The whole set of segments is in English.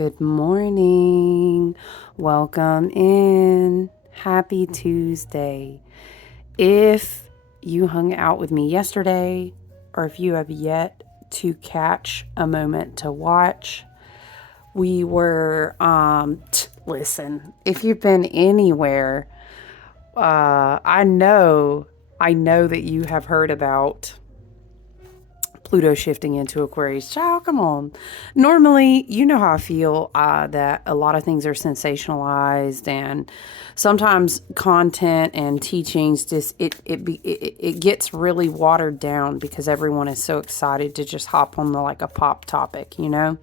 Good morning. Welcome in. Happy Tuesday. If you hung out with me yesterday, or if you have yet to catch a moment to watch, we were, listen, if you've been anywhere, I know that you have heard about Pluto shifting into Aquarius. Child, come on. Normally, you know how I feel that a lot of things are sensationalized, and sometimes content and teachings just it gets really watered down because everyone is so excited to just hop on a pop topic, you know.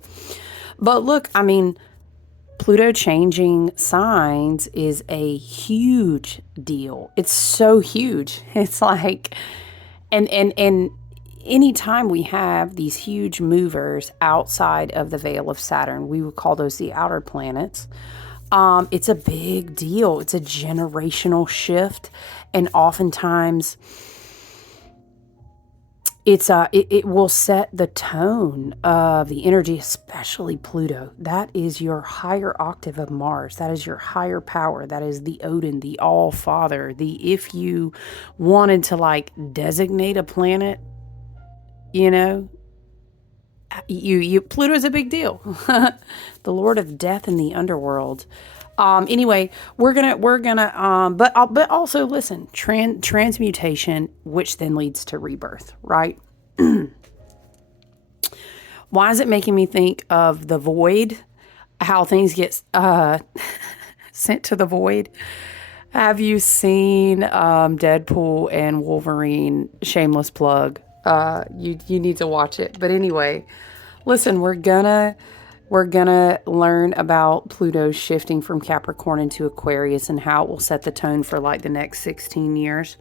But look, I mean, Pluto changing signs is a huge deal. It's so huge. It's like, and anytime we have these huge movers outside of the veil of Saturn, we would call those the outer planets. It's a big deal. It's a generational shift, and oftentimes it will set the tone of the energy, especially Pluto. That is your higher octave of Mars. That is your higher power. That is the Odin, the All Father. If you wanted to designate a planet, you know, Pluto's a big deal. The Lord of Death in the underworld. Anyway, but also listen, transmutation, which then leads to rebirth, right? Why is it making me think of the void? How things get sent to the void. Have you seen Deadpool and Wolverine? Shameless plug. You need to watch it. But anyway, listen, we're gonna learn about Pluto shifting from Capricorn into Aquarius and how it will set the tone for the next 16 years.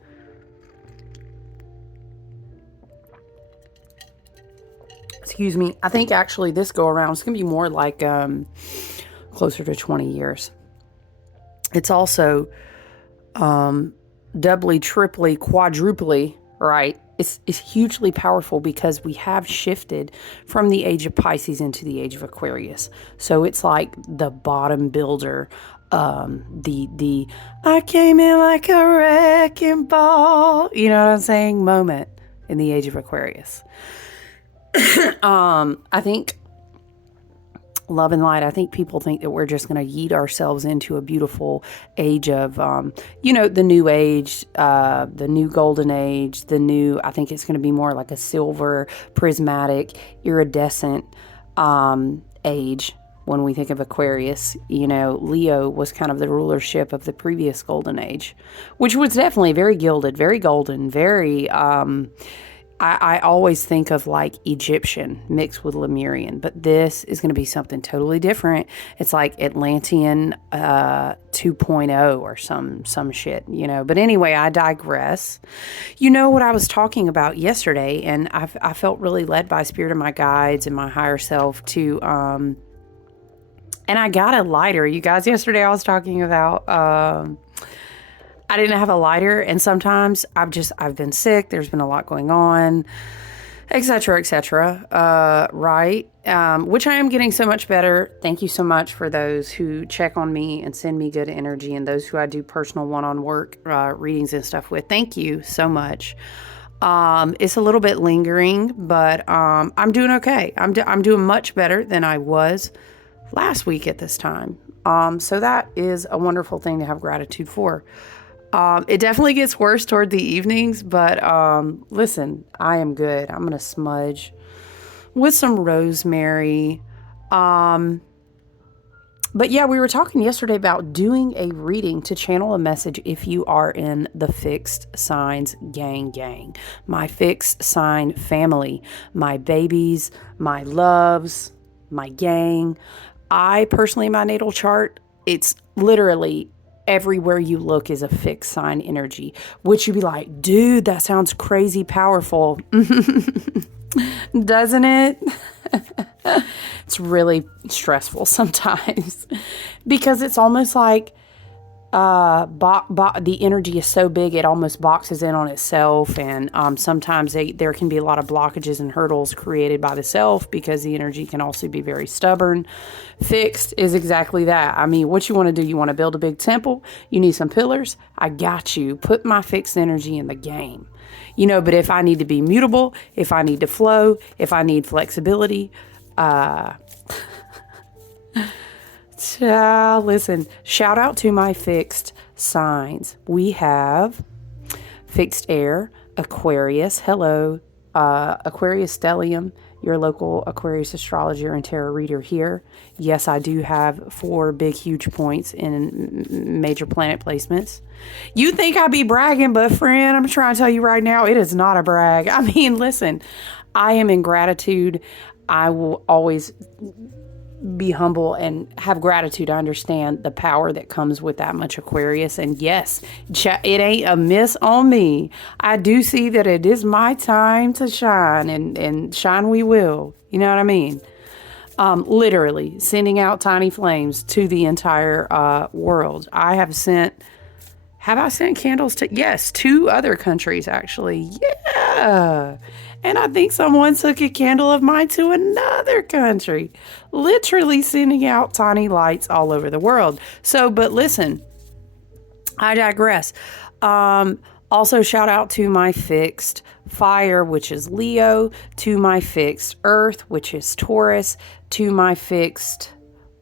Excuse me. I think actually this go around it's gonna be more closer to 20 years. It's also doubly, triply, quadruply, right? It's hugely powerful because we have shifted from the age of Pisces into the age of Aquarius. So it's like the bottom builder, the I came in like a wrecking ball, you know what I'm saying, moment in the age of Aquarius. I think love and light. I think people think that we're just going to yeet ourselves into a beautiful age of, the new age, the new golden age, I think it's going to be more like a silver, prismatic, iridescent age when we think of Aquarius. You know, Leo was kind of the rulership of the previous golden age, which was definitely very gilded, very golden, very... I always think of Egyptian mixed with Lemurian, but this is going to be something totally different. It's like Atlantean 2.0 or some shit, you know. But anyway, I digress. You know what I was talking about yesterday, and I felt really led by spirit of my guides and my higher self to, and I got a lighter. You guys, yesterday I was talking about... I didn't have a lighter, and sometimes I've been sick. There's been a lot going on, et cetera, right? Which I am getting so much better. Thank you so much for those who check on me and send me good energy, and those who I do personal one-on-work readings and stuff with. Thank you so much. It's a little bit lingering, but I'm doing okay. I'm doing much better than I was last week at this time. So that is a wonderful thing to have gratitude for. It definitely gets worse toward the evenings, but listen, I am good. I'm going to smudge with some rosemary. But yeah, we were talking yesterday about doing a reading to channel a message if you are in the fixed signs gang, my fixed sign family, my babies, my loves, my gang. I personally, my natal chart, it's literally everywhere you look is a fixed sign energy, which you'd be like, dude, that sounds crazy powerful. Doesn't it? It's really stressful sometimes because it's almost like the energy is so big it almost boxes in on itself, and sometimes there can be a lot of blockages and hurdles created by the self because the energy can also be very stubborn. Fixed is exactly that. I mean, what you want to do, you want to build a big temple, you need some pillars, I got you. Put my fixed energy in the game. But if I need to be mutable, if I need to flow, if I need flexibility, listen, shout out to my fixed signs. We have fixed air, Aquarius. Hello, Aquarius stellium, your local Aquarius astrologer and tarot reader here. Yes, I do have 4 big, huge points in major planet placements. You think I be bragging, but friend, I'm trying to tell you right now, it is not a brag. I mean, listen, I am in gratitude. I will always be humble and have gratitude to understand the power that comes with that much Aquarius. And yes, it ain't a miss on me. I do see that it is my time to shine, and shine we will. You know what I mean? Literally sending out tiny flames to the entire world. Have I sent candles to, yes, 2 other countries actually. Yeah. And I think someone took a candle of mine to another country, literally sending out tiny lights all over the world. So, but listen, I digress. Also shout out to my fixed fire, which is Leo, to my fixed earth, which is Taurus, to my fixed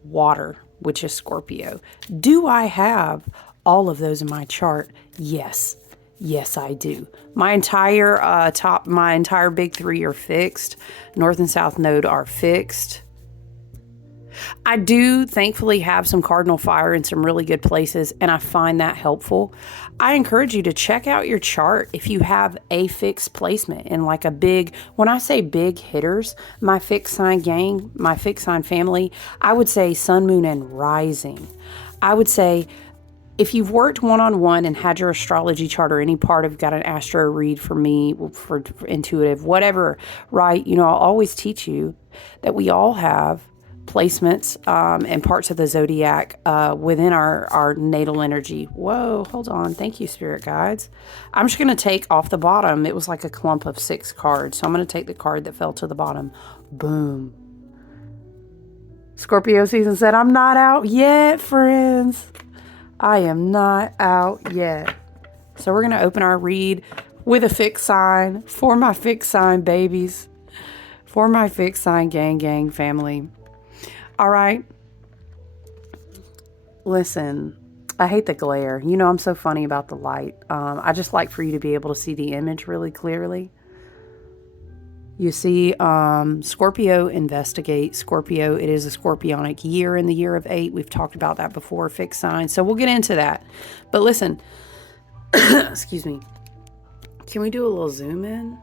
water, which is Scorpio. Do I have all of those in my chart? Yes. Yes, I do. My entire big 3 are fixed. North and South node are fixed. I do thankfully have some cardinal fire in some really good places, and I find that helpful. I encourage you to check out your chart if you have a fixed placement in like a big, when I say big hitters, my fixed sign gang, my fixed sign family, I would say sun, moon, and rising. I would say if you've worked one-on-one and had your astrology chart or any part of got an astro read for me, for intuitive, whatever, right? I'll always teach you that we all have placements and parts of the zodiac within our natal energy. Whoa, hold on. Thank you, spirit guides. I'm just going to take off the bottom. It was like a clump of 6 cards. So I'm going to take the card that fell to the bottom. Boom. Scorpio season said, I'm not out yet, friends. I am not out yet. So we're going to open our read with a fixed sign for my fixed sign babies, for my fixed sign gang family. All right. Listen, I hate the glare. I'm so funny about the light. I just like for you to be able to see the image really clearly. You see, Scorpio, investigate. Scorpio, it is a scorpionic year in the year of 8. We've talked about that before, fixed signs. So we'll get into that. But listen, excuse me. Can we do a little zoom in?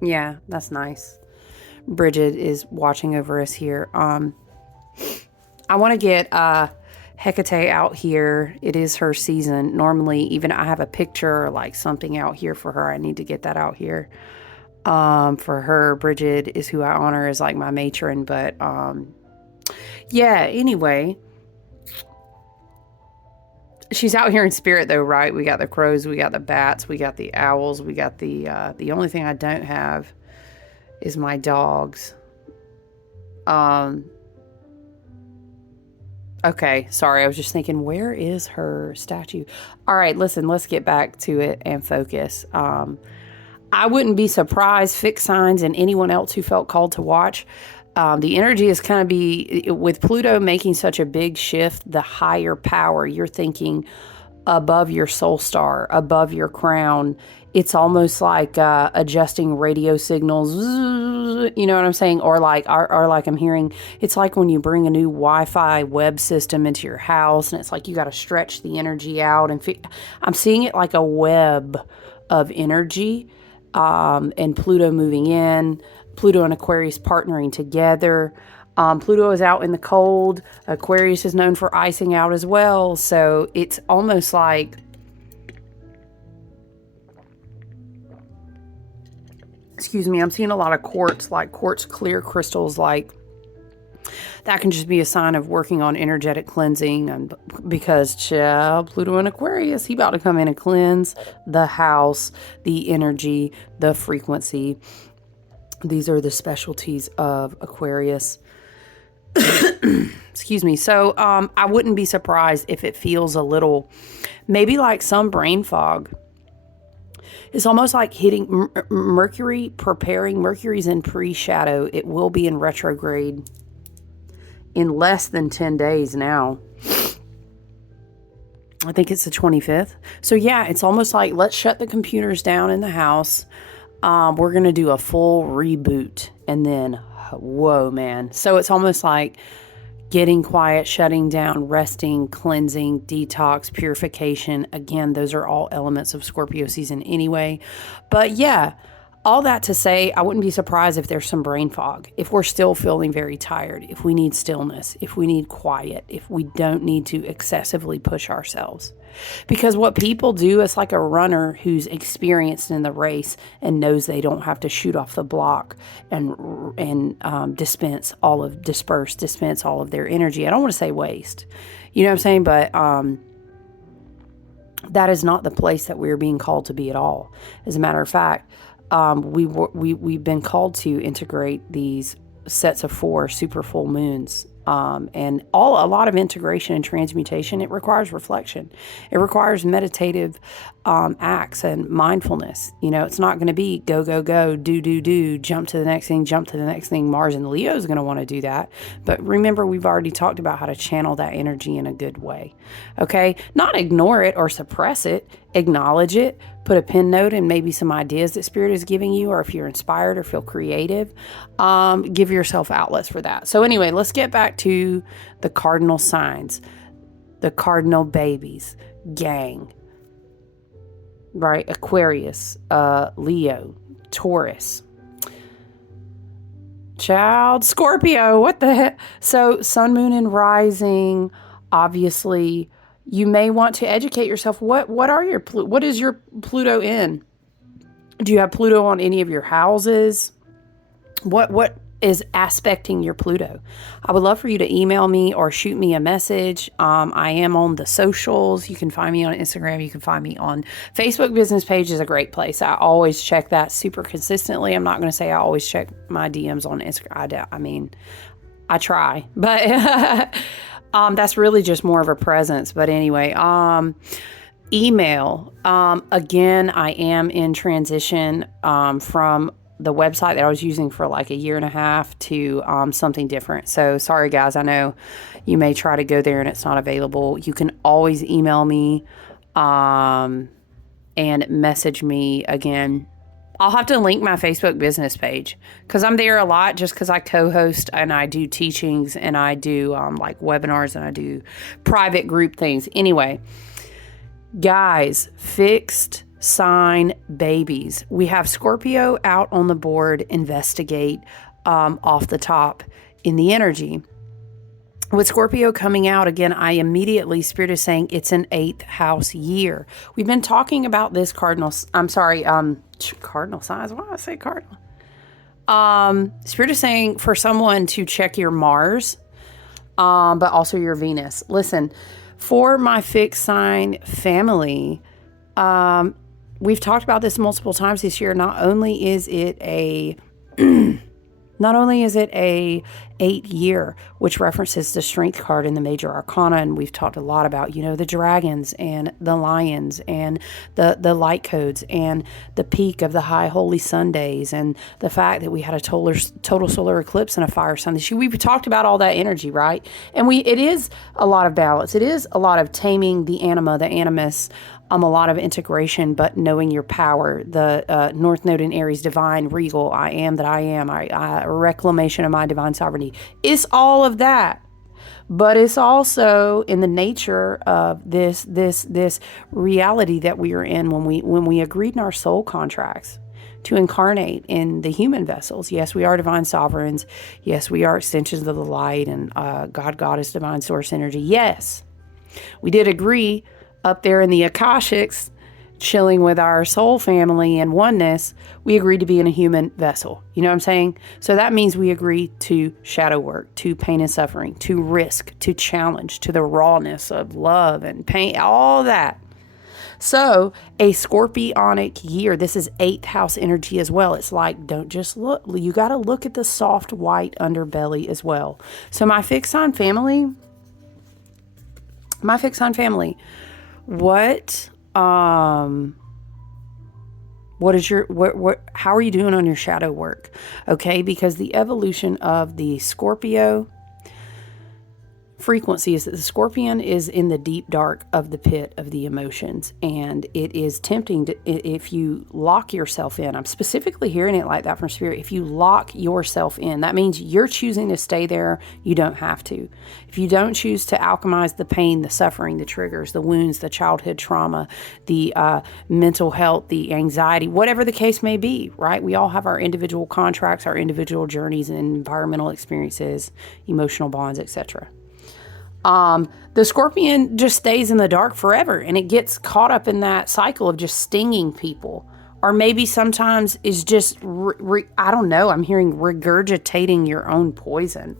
Yeah, that's nice. Bridget is watching over us here. I want to get Hecate out here. It is her season. Normally, even I have a picture or like something out here for her. I need to get that out here. For her, Bridget is who I honor as like my matron. But yeah, anyway. She's out here in spirit though, right? We got the crows, we got the bats, we got the owls, we got the only thing I don't have is my dogs. Okay, sorry, I was just thinking, where is her statue? All right, listen, let's get back to it and focus. I wouldn't be surprised, fixed signs and anyone else who felt called to watch. The energy is kind of with Pluto making such a big shift, the higher power, you're thinking above your soul star, above your crown. It's almost like adjusting radio signals, you know what I'm saying? Or like I'm hearing, it's like when you bring a new Wi-Fi web system into your house and it's like you got to stretch the energy out. And I'm seeing it like a web of energy and Pluto moving in. Pluto and Aquarius partnering together. Pluto is out in the cold. Aquarius is known for icing out as well. So it's almost like, excuse me, I'm seeing a lot of quartz, like quartz clear crystals, like That can just be a sign of working on energetic cleansing, and because Pluto in Aquarius, he about to come in and cleanse the house, the energy, the frequency. These are the specialties of Aquarius. Excuse me. So I wouldn't be surprised if it feels a little, maybe like some brain fog. It's almost like hitting Mercury, preparing. Mercury's in pre-shadow. It will be in retrograde in less than 10 days now. I think it's the 25th. So yeah, it's almost like, let's shut the computers down in the house. We're going to do a full reboot. And then, whoa, man. So it's almost like getting quiet, shutting down, resting, cleansing, detox, purification. Again, those are all elements of Scorpio season anyway. But yeah, all that to say, I wouldn't be surprised if there's some brain fog, if we're still feeling very tired, if we need stillness, if we need quiet, if we don't need to excessively push ourselves. Because what people do is like a runner who's experienced in the race and knows they don't have to shoot off the block and dispense all of their energy. I don't want to say waste, you know what I'm saying? But that is not the place that we're being called to be at all. As a matter of fact, we've been called to integrate these sets of 4 super full moons. And a lot of integration and transmutation. It requires reflection. It requires meditative acts and mindfulness. You know, it's not going to be go, go, go, do, jump to the next thing, jump to the next thing. Mars and Leo is going to want to do that. But remember, we've already talked about how to channel that energy in a good way. Okay? Not ignore it or suppress it. Acknowledge it. Put a pin note and maybe some ideas that Spirit is giving you, or if you're inspired or feel creative, give yourself outlets for that. So anyway, let's get back to the cardinal signs, the cardinal babies, gang, right? Aquarius, Leo, Taurus, child, Scorpio, what the heck? So sun, moon, and rising, obviously. You may want to educate yourself. What is your Pluto in? Do you have Pluto on any of your houses? What is aspecting your Pluto? I would love for you to email me or shoot me a message. I am on the socials. You can find me on Instagram. You can find me on Facebook. Business page is a great place. I always check that super consistently. I'm not going to say I always check my DMs on Instagram. I try, but that's really just more of a presence. But anyway, email. Again, I am in transition from the website that I was using for like a year and a half to something different. So sorry, guys. I know you may try to go there and it's not available. You can always email me and message me again. I'll have to link my Facebook business page because I'm there a lot just because I co-host and I do teachings and I do like webinars and I do private group things. Anyway, guys, fixed sign babies. We have Scorpio out on the board, investigate off the top in the energy. With Scorpio coming out, again, Spirit is saying it's an 8th house year. We've been talking about this cardinal signs. Why did I say cardinal? Spirit is saying for someone to check your Mars, but also your Venus. Listen, for my fixed sign family, we've talked about this multiple times this year. Not only is it a 8 year, which references the strength card in the major arcana. And we've talked a lot about, the dragons and the lions and the light codes and the peak of the high holy Sundays and the fact that we had a total solar eclipse and a fire sun this year. We've talked about all that energy, right? And it is a lot of balance. It is a lot of taming the anima, the animus, a lot of integration, but knowing your power, the North Node in Aries, divine, regal, I am that I am, reclamation of my divine sovereignty. It's all of that, but it's also in the nature of this reality that we are in when we agreed in our soul contracts to incarnate in the human vessels. Yes, we are divine sovereigns. Yes, we are extensions of the light, and God is divine source energy. Yes, we did agree up there in the Akashics chilling with our soul family and oneness, we agreed to be in a human vessel. You know what I'm saying? So that means we agree to shadow work, to pain and suffering, to risk, to challenge, to the rawness of love and pain, all that. So a scorpionic year, this is 8th house energy as well. It's like, don't just look, you got to look at the soft white underbelly as well. So my fixed sign family, what is your, how are you doing on your shadow work? Okay. Because the evolution of the Scorpio frequency is that the scorpion is in the deep dark of the pit of the emotions, and it is tempting to, if you lock yourself in, I'm specifically hearing it like that from spirit, if you lock yourself in, that means you're choosing to stay there. You don't have to. If you don't choose to alchemize the pain, the suffering, the triggers, the wounds, the childhood trauma, the mental health, the anxiety, whatever the case may be, right? We all have our individual contracts, our individual journeys and environmental experiences, emotional bonds, etc. The scorpion just stays in the dark forever, and it gets caught up in that cycle of just stinging people. Or maybe sometimes is just, I don't know, I'm hearing regurgitating your own poison.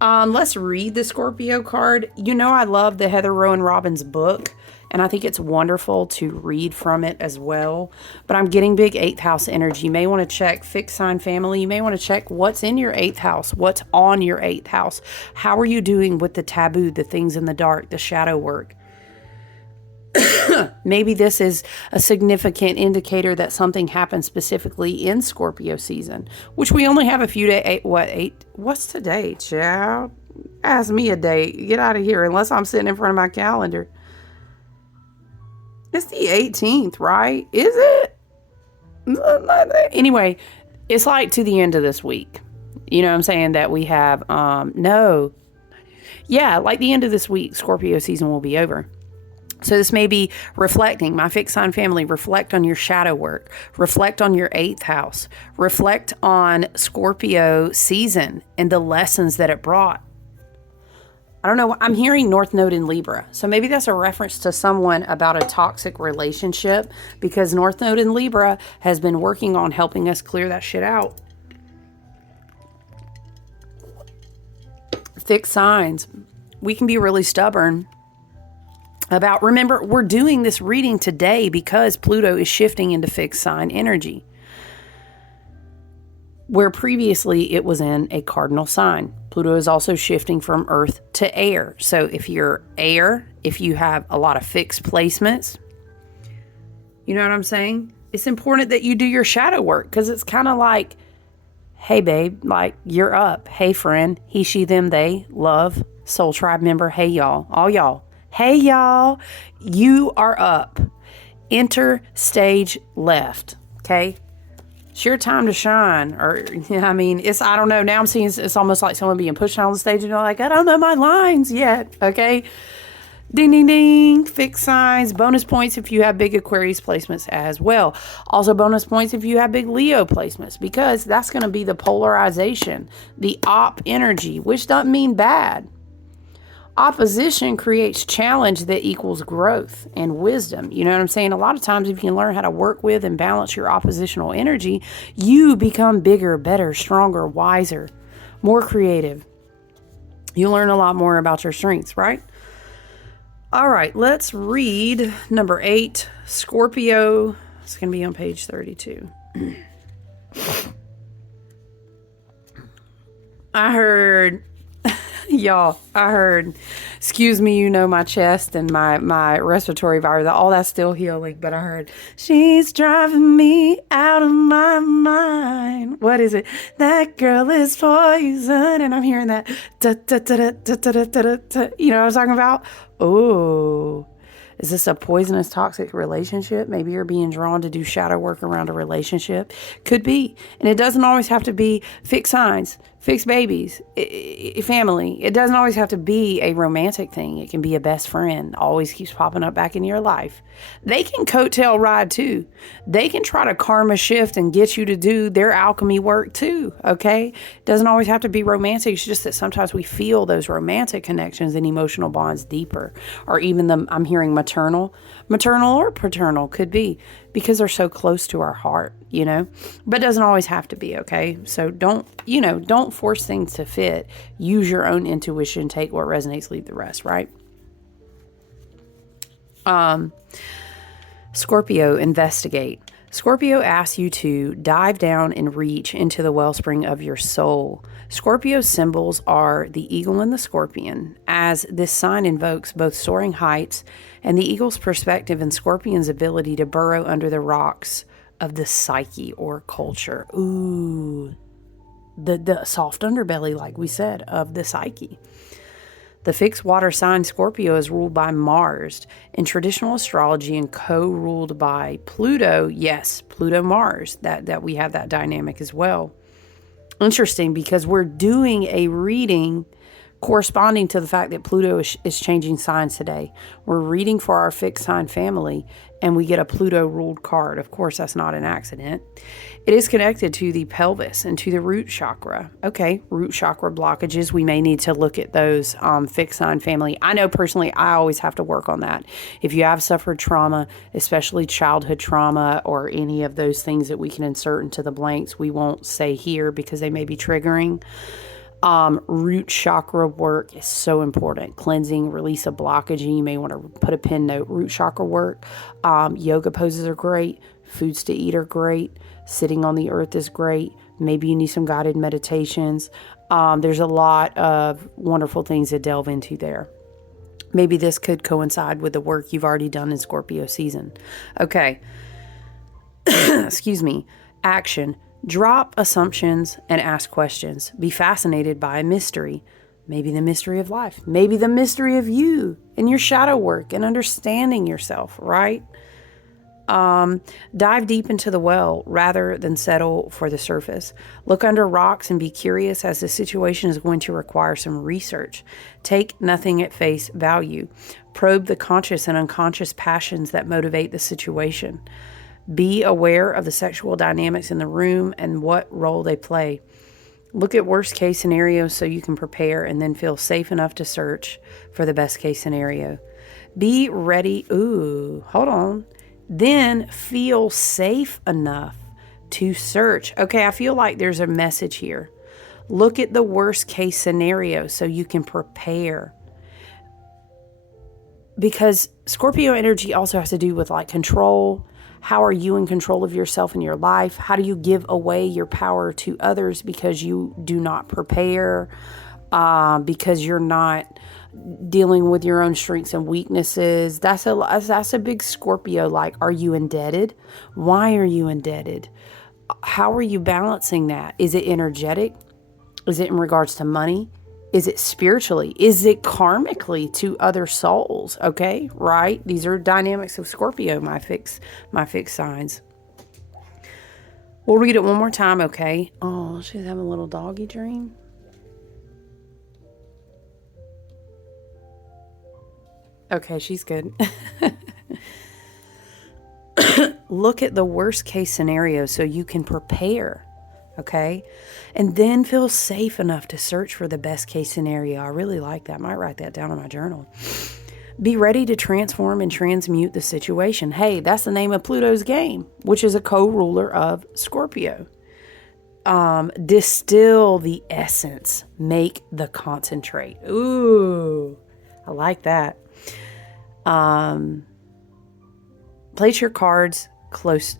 Let's read the Scorpio card. You know, I love the Heather Rowan Robbins book, and I think it's wonderful to read from it as well. But I'm getting big 8th house energy. You may want to check fixed sign family. You may want to check what's in your 8th house, what's on your 8th house. How are you doing with the taboo, the things in the dark, the shadow work? Maybe this is a significant indicator that something happened specifically in Scorpio season, which we only have a few days. What's today, child? Ask me a date. Get out of here, unless I'm sitting in front of my calendar. It's the 18th, right? Is it? Anyway, it's like to the end of this week. You know what I'm saying? That we have, like the end of this week, Scorpio season will be over. So this may be reflecting, my fixed sign family, reflect on your shadow work, reflect on your 8th house, reflect on Scorpio season and the lessons that it brought. I don't know, I'm hearing North Node in Libra. So maybe that's a reference to someone about a toxic relationship, because North Node in Libra has been working on helping us clear that shit out. Fixed signs, we can be really stubborn about, remember, we're doing this reading today because Pluto is shifting into fixed sign energy, where previously it was in a cardinal sign. Pluto is also shifting from earth to air. So if you're air, if you have a lot of fixed placements, you know what I'm saying? It's important that you do your shadow work, because it's kind of like, hey babe, like you're up. Hey friend, he, she, them, they, love, soul tribe member. Hey y'all, all y'all. Hey y'all, you are up. Enter stage left. Okay. It's your time to shine. Or, I mean, I don't know. Now I'm seeing it's almost like someone being pushed on the stage and you're like, I don't know my lines yet. Okay. Ding, ding, ding. Fixed signs. Bonus points if you have big Aquarius placements as well. Also bonus points if you have big Leo placements, because that's going to be the polarization, the op energy, which doesn't mean bad. Opposition creates challenge that equals growth and wisdom. You know what I'm saying? A lot of times, if you can learn how to work with and balance your oppositional energy, you become bigger, better, stronger, wiser, more creative. You learn a lot more about your strengths, right? All right, let's read number 8, Scorpio. It's going to be on page 32. I heard... Y'all, I heard, excuse me, you know, my chest and my respiratory virus, all that's still healing. But I heard, she's driving me out of my mind. What is it? That girl is poison. And I'm hearing that, da, da, da, da, da, da, da, da. You know what I'm talking about? Oh, is this a poisonous, toxic relationship? Maybe you're being drawn to do shadow work around a relationship. Could be. And it doesn't always have to be fixed signs. Fixed babies, family. It doesn't always have to be a romantic thing. It can be a best friend, always keeps popping up back in your life. They can coattail ride too. They can try to karma shift and get you to do their alchemy work too, okay? It doesn't always have to be romantic. It's just that sometimes we feel those romantic connections and emotional bonds deeper. Or even I'm hearing maternal or paternal could be, because they're so close to our heart, but it doesn't always have to be, okay? So don't force things to fit. Use your own intuition, take what resonates, leave the rest, right? Scorpio, investigate. Scorpio asks you to dive down and reach into the wellspring of your soul. Scorpio symbols are the eagle and the scorpion, as this sign invokes both soaring heights and the eagle's perspective and scorpion's ability to burrow under the rocks of the psyche or culture. Ooh, the soft underbelly, like we said, of the psyche. The fixed water sign Scorpio is ruled by Mars in traditional astrology and co-ruled by Pluto. Yes, Pluto-Mars, that we have that dynamic as well. Interesting, because we're doing a reading corresponding to the fact that Pluto is changing signs today. We're reading for our fixed sign family, and we get a Pluto-ruled card. Of course, that's not an accident. It is connected to the pelvis and to the root chakra. Okay, root chakra blockages. We may need to look at those fixed sign family. I know personally, I always have to work on that. If you have suffered trauma, especially childhood trauma or any of those things that we can insert into the blanks, we won't say here because they may be triggering. Root chakra work is so important. Cleansing, release of blockage. You may want to put a pin note. Root chakra work. Yoga poses are great. Foods to eat are great. Sitting on the earth is great. Maybe you need some guided meditations. There's a lot of wonderful things to delve into there. Maybe this could coincide with the work you've already done in Scorpio season. Okay. Excuse me. Action. Drop assumptions and ask questions. Be fascinated by a mystery. Maybe the mystery of life. Maybe the mystery of you and your shadow work and understanding yourself, right? Dive deep into the well rather than settle for the surface. Look under rocks and be curious, as the situation is going to require some research. Take nothing at face value. Probe the conscious and unconscious passions that motivate the situation. Be aware of the sexual dynamics in the room and what role they play. Look at worst case scenarios so you can prepare and then feel safe enough to search for the best case scenario. Be ready. Ooh, hold on. Then feel safe enough to search. Okay, I feel like there's a message here. Look at the worst case scenario so you can prepare. Because Scorpio energy also has to do with like control. How are you in control of yourself and your life? How do you give away your power to others because you do not prepare, because you're not dealing with your own strengths and weaknesses? That's a big Scorpio. Like, are you indebted? Why are you indebted? How are you balancing that? Is it energetic? Is it in regards to money? Is it spiritually? Is it karmically to other souls? Okay, right? These are dynamics of Scorpio, my fixed signs. We'll read it one more time, okay? Oh, she's having a little doggy dream. Okay, she's good. Look at the worst case scenario so you can prepare. Okay. And then feel safe enough to search for the best case scenario. I really like that. I might write that down in my journal. Be ready to transform and transmute the situation. Hey, that's the name of Pluto's game, which is a co-ruler of Scorpio. Distill the essence. Make the concentrate. Ooh, I like that. Play your cards close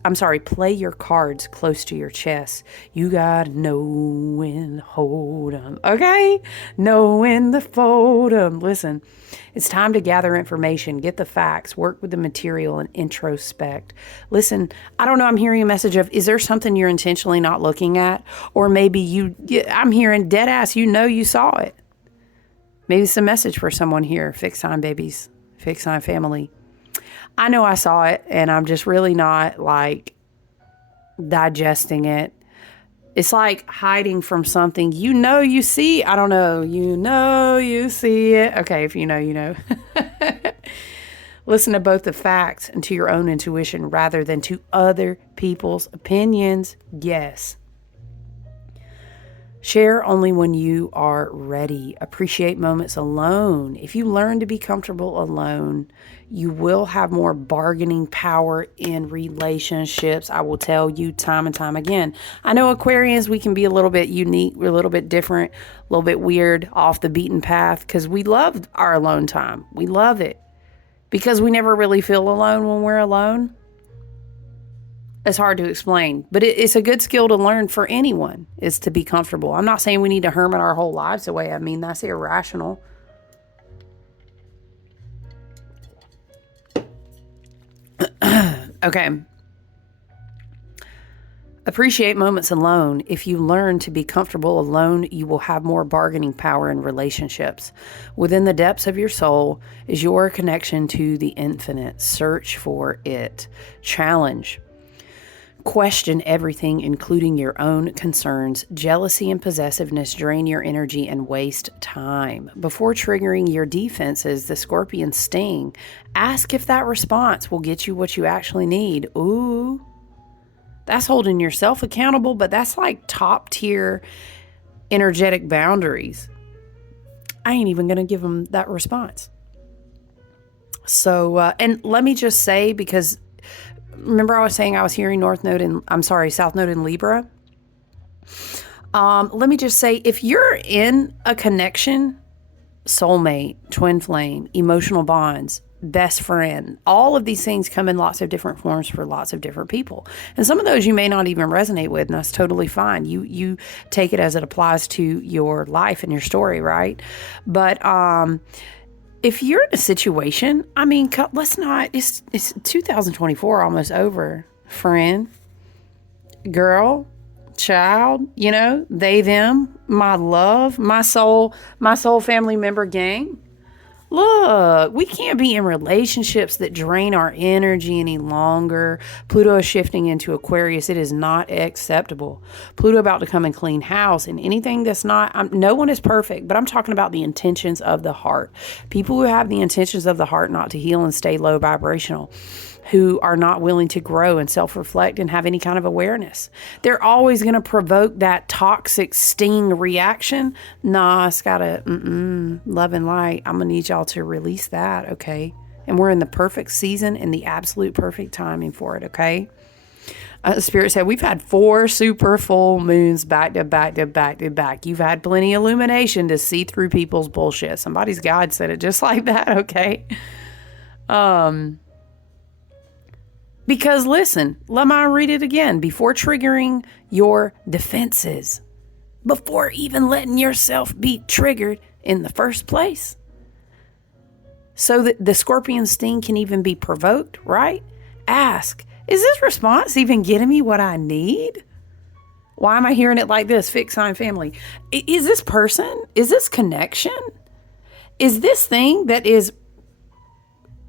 to your chest. You gotta know when to hold 'em, okay? Know when to fold 'em. Listen, it's time to gather information, get the facts, work with the material, and introspect. Listen, I don't know, I'm hearing a message of, is there something you're intentionally not looking at? Or maybe I'm hearing dead ass, you saw it. Maybe it's a message for someone here, fixed sign babies, fixed sign family. I know I saw it, and I'm just really not like digesting it. It's like hiding from something you see. I don't know. You see it. Okay, if you know, you know. Listen to both the facts and to your own intuition rather than to other people's opinions. Yes. Share only when you are ready. Appreciate moments alone. If you learn to be comfortable alone, you will have more bargaining power in relationships. I will tell you time and time again. I know Aquarians, we can be a little bit unique. We're a little bit different, a little bit weird, off the beaten path because we love our alone time. We love it because we never really feel alone when we're alone. It's hard to explain, but it's a good skill to learn for anyone, is to be comfortable. I'm not saying we need to hermit our whole lives away. I mean, that's irrational. Okay. Appreciate moments alone. If you learn to be comfortable alone, you will have more bargaining power in relationships. Within the depths of your soul is your connection to the infinite. Search for it. Challenge. Question everything, including your own concerns. Jealousy and possessiveness drain your energy and waste time. Before triggering your defenses, the scorpion sting, ask if that response will get you what you actually need. Ooh, that's holding yourself accountable, but that's like top tier energetic boundaries. I ain't even going to give them that response. So, and let me just say, because remember I was saying I was hearing South Node in Libra. Let me just say, if you're in a connection, soulmate, twin flame, emotional bonds, best friend, all of these things come in lots of different forms for lots of different people. And some of those you may not even resonate with, and that's totally fine. You take it as it applies to your life and your story, right? But, if you're in a situation, I mean, let's not, it's 2024 almost over, friend, girl, child, you know, they, them, my love, my soul family member gang. Look, we can't be in relationships that drain our energy any longer. Pluto is shifting into Aquarius. It is not acceptable. Pluto about to come and clean house, and anything that's not, no one is perfect, but I'm talking about the intentions of the heart. People who have the intentions of the heart not to heal and stay low vibrational, who are not willing to grow and self-reflect and have any kind of awareness. They're always going to provoke that toxic sting reaction. Nah, it's got to, love and light. I'm going to need y'all to release that, okay? And we're in the perfect season and the absolute perfect timing for it, okay? Spirit said, we've had 4 super full moons back to back to back to back. You've had plenty of illumination to see through people's bullshit. Somebody's guide said it just like that, okay? Because listen, let me read it again. Before triggering your defenses, before even letting yourself be triggered in the first place, so that the scorpion sting can even be provoked, right? Ask, is this response even getting me what I need? Why am I hearing it like this? Fixed sign family. Is this person, is this connection, is this thing that is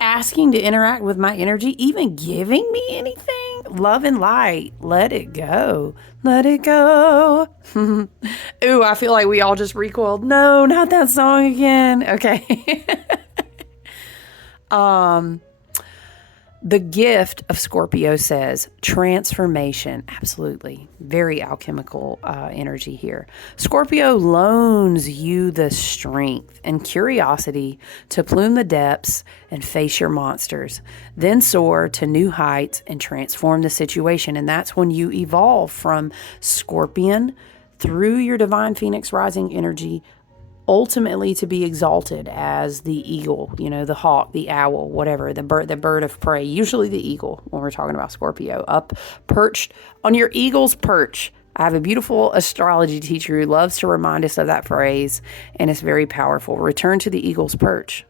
asking to interact with my energy even giving me anything? Love and light. Let it go. Let it go. Ooh, I feel like we all just recoiled. No, not that song again. Okay. The gift of Scorpio says transformation. Absolutely. Very alchemical energy here. Scorpio loans you the strength and curiosity to plume the depths and face your monsters, then soar to new heights and transform the situation. And that's when you evolve from Scorpion through your divine Phoenix rising energy, ultimately to be exalted as the eagle, you know, the hawk, the owl, whatever, the bird of prey, usually the eagle when we're talking about Scorpio, up perched on your eagle's perch. I have a beautiful astrology teacher who loves to remind us of that phrase, and it's very powerful. Return to the eagle's perch.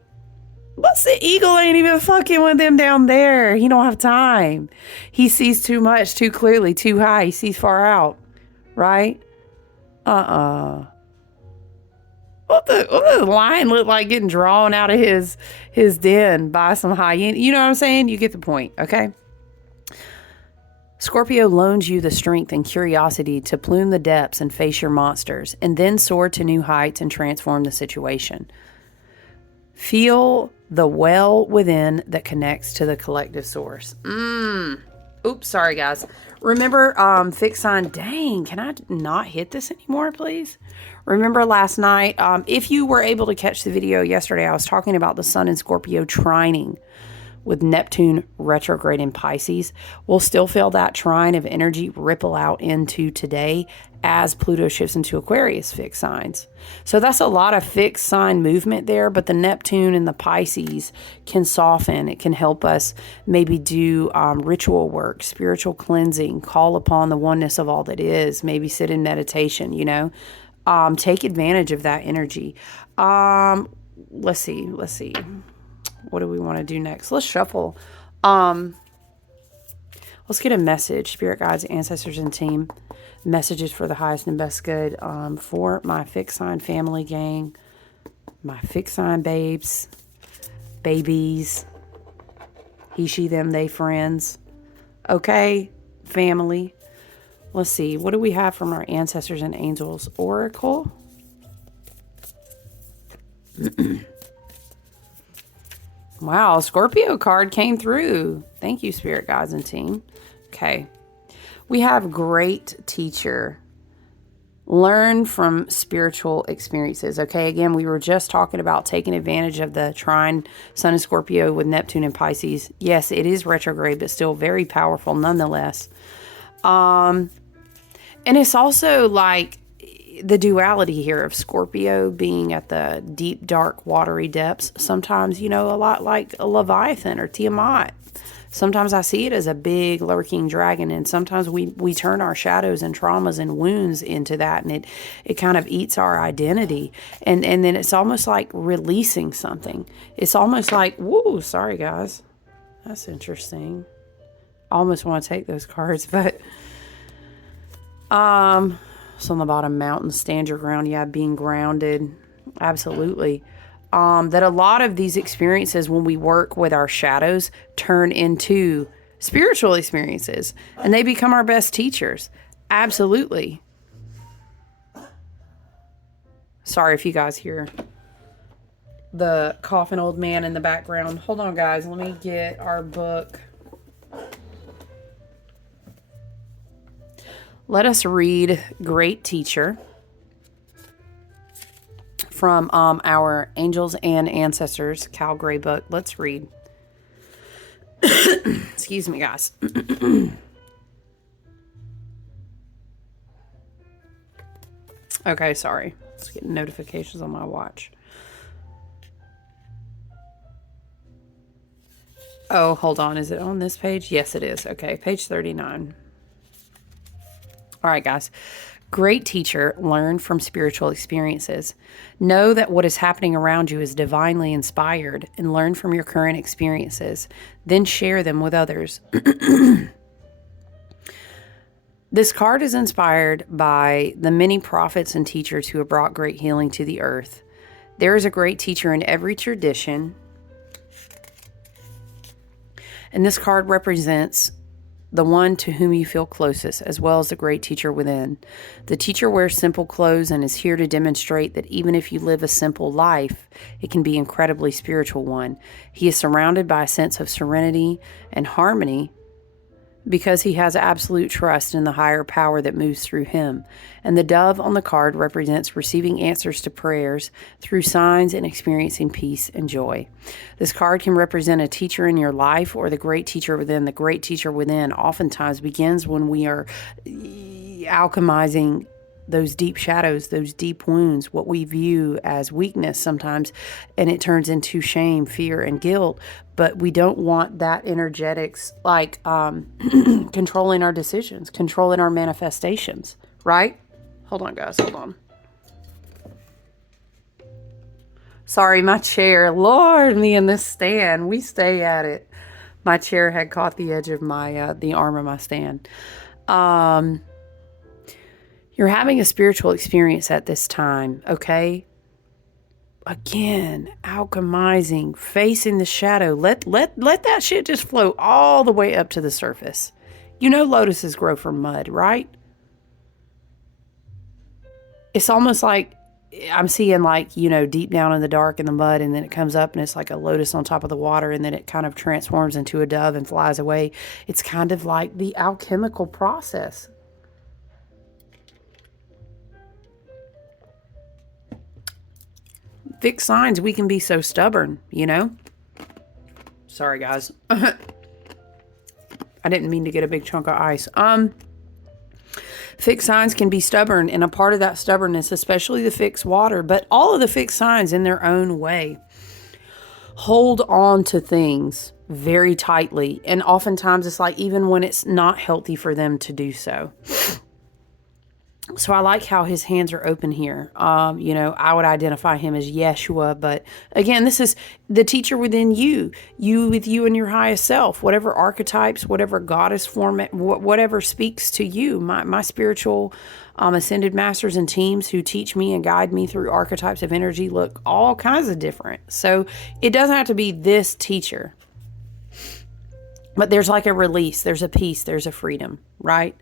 What's the eagle ain't even fucking with them down there. He don't have time. He sees too much, too clearly, too high. He sees far out, right? What the lion look like getting drawn out of his den by some hyena? You know what I'm saying? You get the point, okay? Scorpio loans you the strength and curiosity to plume the depths and face your monsters, and then soar to new heights and transform the situation. Feel the well within that connects to the collective source. Oops, sorry guys. Remember, fixed sign, dang, can I not hit this anymore, please? Remember last night, if you were able to catch the video yesterday, I was talking about the Sun in Scorpio trining with Neptune retrograde in Pisces. We'll still feel that trine of energy ripple out into today as Pluto shifts into Aquarius fixed signs. So that's a lot of fixed sign movement there, but the Neptune and the Pisces can soften. It can help us maybe do ritual work, spiritual cleansing, call upon the oneness of all that is, maybe sit in meditation, take advantage of that energy. Let's see. What do we want to do next? Let's shuffle. Let's get a message. Spirit guides, ancestors, and team. Messages for the highest and best good for my fixed sign family gang, my fixed sign babes, babies, he, she, them, they friends. Okay, family. Let's see. What do we have from our ancestors and angels? Oracle. Wow, Scorpio card came through. Thank you, Spirit Guides and team. Okay. We have great teacher. Learn from spiritual experiences. Okay, again, we were just talking about taking advantage of the trine Sun and Scorpio with Neptune and Pisces. Yes, it is retrograde, but still very powerful nonetheless. And it's also like the duality here of Scorpio being at the deep, dark, watery depths. Sometimes, a lot like a Leviathan or Tiamat. Sometimes I see it as a big lurking dragon, and sometimes we turn our shadows and traumas and wounds into that, and it kind of eats our identity. And then it's almost like releasing something. It's almost like, whoa, sorry guys. That's interesting. I almost want to take those cards, but so on the bottom, mountain, stand your ground. Yeah, being grounded. Absolutely. That a lot of these experiences, when we work with our shadows, turn into spiritual experiences, and they become our best teachers. Absolutely. Sorry if you guys hear the coughing old man in the background. Hold on, guys. Let me get our book. Let us read Great Teacher from our Angels and Ancestors Cal Gray book. Let's read. Excuse me, guys. Okay, sorry. Let's get notifications on my watch. Oh, hold on. Is it on this page? Yes, it is. Okay, page 39. All right, guys. Great teacher, learn from spiritual experiences. Know that what is happening around you is divinely inspired, and learn from your current experiences. Then share them with others. This card is inspired by the many prophets and teachers who have brought great healing to the earth. There is a great teacher in every tradition. And this card represents the one to whom you feel closest, as well as the great teacher within. The teacher wears simple clothes and is here to demonstrate that even if you live a simple life, it can be an incredibly spiritual one. He is surrounded by a sense of serenity and harmony because he has absolute trust in the higher power that moves through him. And the dove on the card represents receiving answers to prayers through signs and experiencing peace and joy. This card can represent a teacher in your life or the great teacher within. The great teacher within oftentimes begins when we are alchemizing those deep shadows, those deep wounds, what we view as weakness sometimes, and it turns into shame, fear, and guilt. But we don't want that energetics like controlling our decisions, controlling our manifestations, right? Hold on, guys. Hold on. Sorry, my chair. Lord, me and this stand. We stay at it. My chair had caught the edge of my the arm of my stand. You're having a spiritual experience at this time, okay? Again, alchemizing, facing the shadow. Let that shit just float all the way up to the surface. You know lotuses grow from mud, right? It's almost like I'm seeing, like, deep down in the dark in the mud, and then it comes up and it's like a lotus on top of the water, and then it kind of transforms into a dove and flies away. It's kind of like the alchemical process. Fixed signs, we can be so stubborn, Sorry, guys. I didn't mean to get a big chunk of ice. Fixed signs can be stubborn, and a part of that stubbornness, especially the fixed water, but all of the fixed signs in their own way, hold on to things very tightly. And oftentimes it's like, even when it's not healthy for them to do so. So I like how his hands are open here. I would identify him as Yeshua, but again, this is the teacher within you with you and your highest self, whatever archetypes, whatever goddess form, whatever speaks to you. My spiritual ascended masters and teams who teach me and guide me through archetypes of energy look all kinds of different. So it doesn't have to be this teacher, but there's like a release, there's a peace, there's a freedom, right?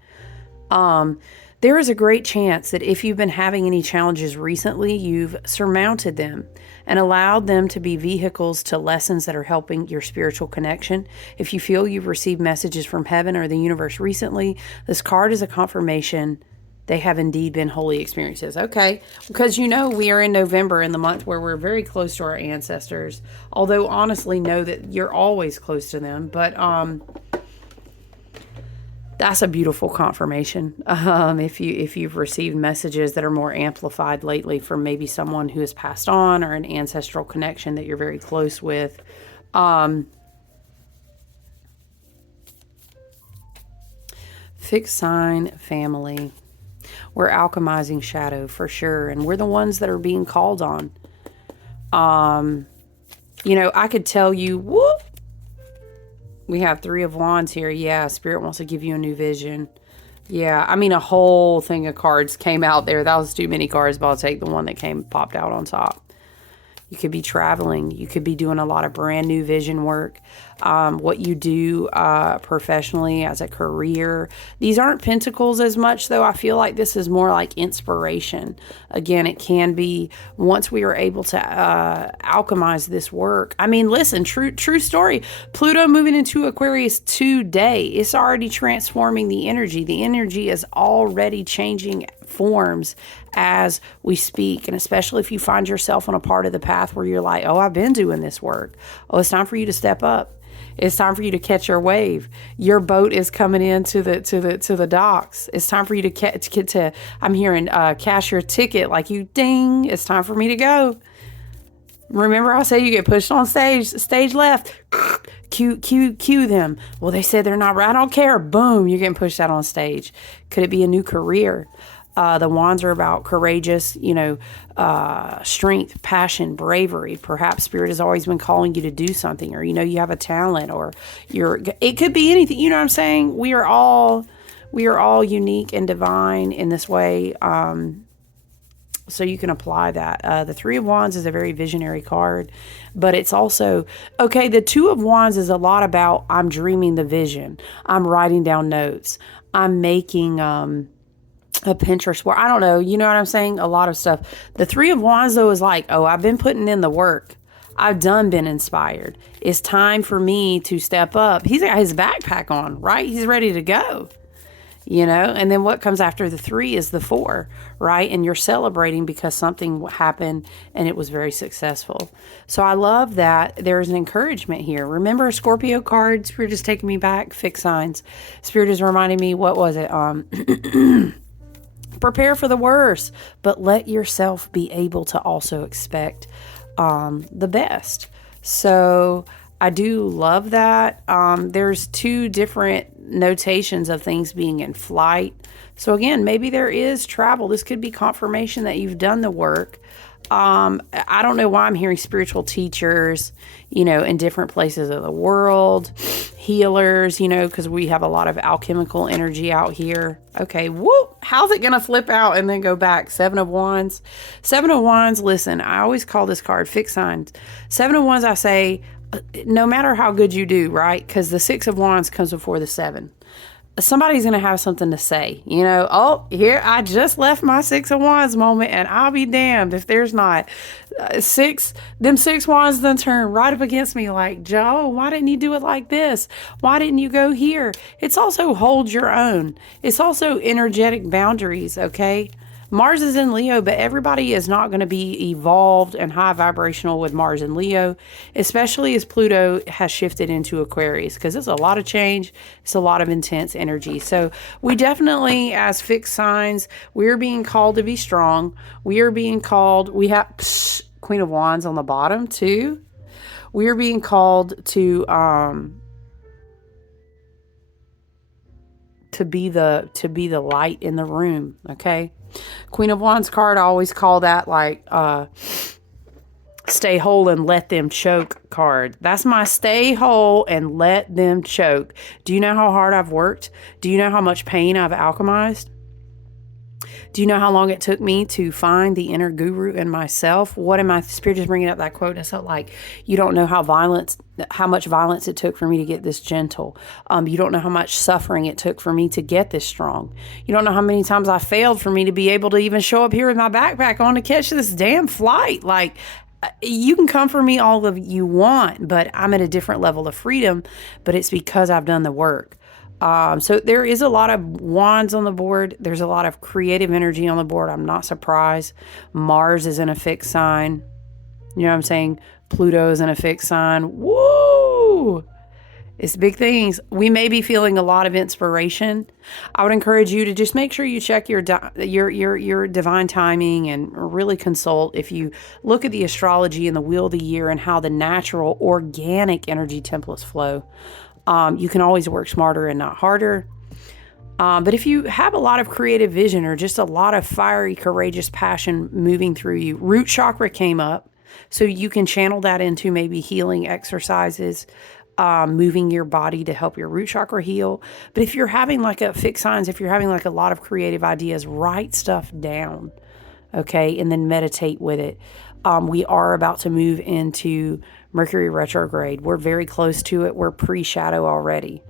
There is a great chance that if you've been having any challenges recently, you've surmounted them and allowed them to be vehicles to lessons that are helping your spiritual connection. If you feel you've received messages from heaven or the universe recently, this card is a confirmation they have indeed been holy experiences. Okay, because we are in November, in the month where we're very close to our ancestors. Although honestly, know that you're always close to them, but that's a beautiful confirmation. If you've received messages that are more amplified lately from maybe someone who has passed on, or an ancestral connection that you're very close with. Fixed sign family. We're alchemizing shadow for sure, and we're the ones that are being called on. I could tell you, whoop. We have 3 of Wands here. Yeah, Spirit wants to give you a new vision. Yeah, I mean, a whole thing of cards came out there. That was too many cards, but I'll take the one that popped out on top. You could be traveling. You could be doing a lot of brand new vision work. What you do professionally as a career. These aren't pentacles as much, though. I feel like this is more like inspiration. Again, it can be once we are able to alchemize this work. I mean, listen, true story. Pluto moving into Aquarius today. It's already transforming the energy. The energy is already changing forms as we speak. And especially if you find yourself on a part of the path where you're like, oh, I've been doing this work. Oh, it's time for you to step up. It's time for you to catch your wave. Your boat is coming into the docks. It's time for you to get to, I'm hearing cash your ticket, like you ding. It's time for me to go. Remember I say you get pushed on stage left. Cue them. Well, they said they're not right. I don't care. Boom, you're getting pushed out on stage. Could it be a new career? The wands are about courageous, strength, passion, bravery. Perhaps Spirit has always been calling you to do something, or, you have a talent, or it could be anything. You know what I'm saying? We are all unique and divine in this way. So you can apply that. The 3 of Wands is a very visionary card, but it's also, okay, the 2 of Wands is a lot about, I'm dreaming the vision. I'm writing down notes. I'm making, a Pinterest board. I don't know. You know what I'm saying? A lot of stuff. The 3 of Wands, though, is like, oh, I've been putting in the work. I've been inspired. It's time for me to step up. He's got his backpack on, right? He's ready to go, and then what comes after the 3 is the 4, right? And you're celebrating because something happened and it was very successful. So I love that there's an encouragement here. Remember Scorpio cards? Spirit is taking me back. Fixed signs. Spirit is reminding me, what was it? Prepare for the worst, but let yourself be able to also expect the best. So I do love that. There's 2 different notations of things being in flight. So again, maybe there is travel. This could be confirmation that you've done the work. I don't know why I'm hearing spiritual teachers, in different places of the world, healers, because we have a lot of alchemical energy out here. Okay, whoop, how's it going to flip out and then go back? 7 of Wands. 7 of Wands, listen, I always call this card fixed signs. 7 of Wands, I say, no matter how good you do, right? Because the 6 of Wands comes before the 7. somebody's going to have something to say. You know, oh, here, I just left my Six of Wands moment, and I'll be damned if there's not them six wands then turn right up against me like, Joe, why didn't you do it like this? Why didn't you go here? It's also hold your own. It's also energetic boundaries, okay? Mars is in Leo, but everybody is not going to be evolved and high vibrational with Mars in Leo, especially as Pluto has shifted into Aquarius, because it's a lot of change. It's a lot of intense energy. So we definitely, as fixed signs, we're being called to be strong. We are being called, we have Queen of Wands on the bottom too. We are being called to be the light in the room, okay? Queen of Wands card, I always call that like stay whole and let them choke card. That's my stay whole and let them choke. Do you know how hard I've worked? Do you know how much pain I've alchemized? Do you know how long it took me to find the inner guru in myself? What am I? Spirit is bringing up that quote, and I felt like, you don't know how much violence it took for me to get this gentle. You don't know how much suffering it took for me to get this strong. You don't know how many times I failed for me to be able to even show up here with my backpack on to catch this damn flight. Like, you can come for me all of you want, but I'm at a different level of freedom, but it's because I've done the work. So there is a lot of wands on the board. There's a lot of creative energy on the board. I'm not surprised. Mars is in a fixed sign. You know what I'm saying? Pluto is in a fixed sign. Woo! It's big things. We may be feeling a lot of inspiration. I would encourage you to just make sure you check your divine timing and really consult. If you look at the astrology and the wheel of the year and how the natural organic energy templates flow, you can always work smarter and not harder. But if you have a lot of creative vision or just a lot of fiery, courageous passion moving through you, root chakra came up. So you can channel that into maybe healing exercises, moving your body to help your root chakra heal. But if you're having like a fixed signs, if you're having like a lot of creative ideas, write stuff down, okay? And then meditate with it. We are about to move into Mercury retrograde. We're very close to it. We're pre-shadow already.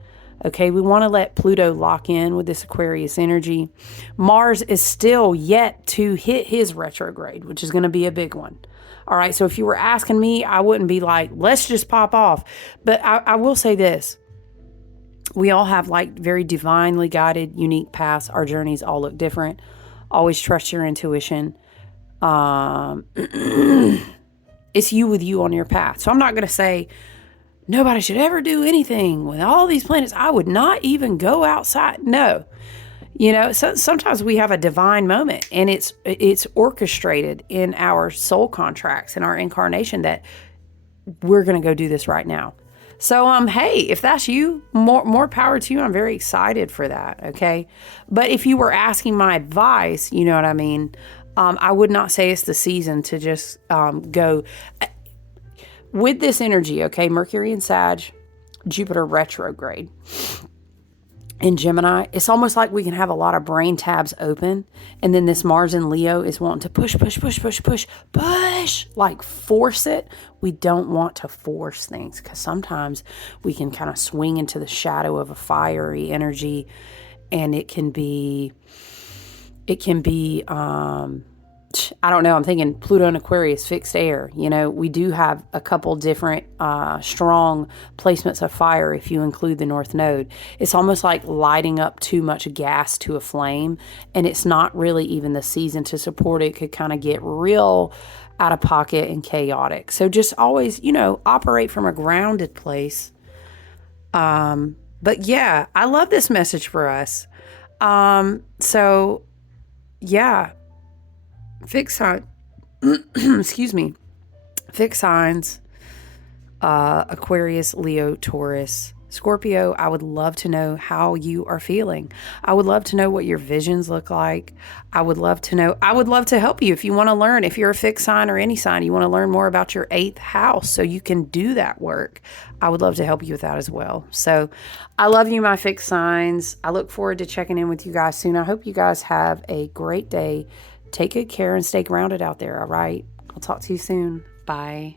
Okay, we want to let Pluto lock in with this Aquarius energy. Mars is still yet to hit his retrograde, which is going to be a big one. All right, so if you were asking me, I wouldn't be like, let's just pop off. But I will say this. We all have like very divinely guided, unique paths. Our journeys all look different. Always trust your intuition. It's you with you on your path. So I'm not going to say nobody should ever do anything with all these planets. I would not even go outside. No. You know, so sometimes we have a divine moment and it's orchestrated in our soul contracts and our incarnation that we're going to go do this right now. So, hey, if that's you, more power to you. I'm very excited for that. Okay. But if you were asking my advice, you know what I mean? I would not say it's the season to just go with this energy, okay? Mercury in Sag, Jupiter retrograde. In Gemini, it's almost like we can have a lot of brain tabs open, and then this Mars in Leo is wanting to push, like force it. We don't want to force things because sometimes we can kind of swing into the shadow of a fiery energy, and it can be I don't know. I'm thinking Pluto and Aquarius, fixed air. You know, we do have a couple different strong placements of fire if you include the North Node. It's almost like lighting up too much gas to a flame, and it's not really even the season to support it. It could kind of get real out of pocket and chaotic. So just always, you know, operate from a grounded place. But yeah, I love this message for us. So yeah. Fixed sign, excuse me, fixed signs, Aquarius, Leo, Taurus, Scorpio. I would love to know how you are feeling. I would love to know what your visions look like. I would love to help you if you want to learn, if you're a fixed sign or any sign, you want to learn more about your 8th house so you can do that work. I would love to help you with that as well. So I love you, my fixed signs. I look forward to checking in with you guys soon. I hope you guys have a great day. Take good care and stay grounded out there, all right? I'll talk to you soon. Bye.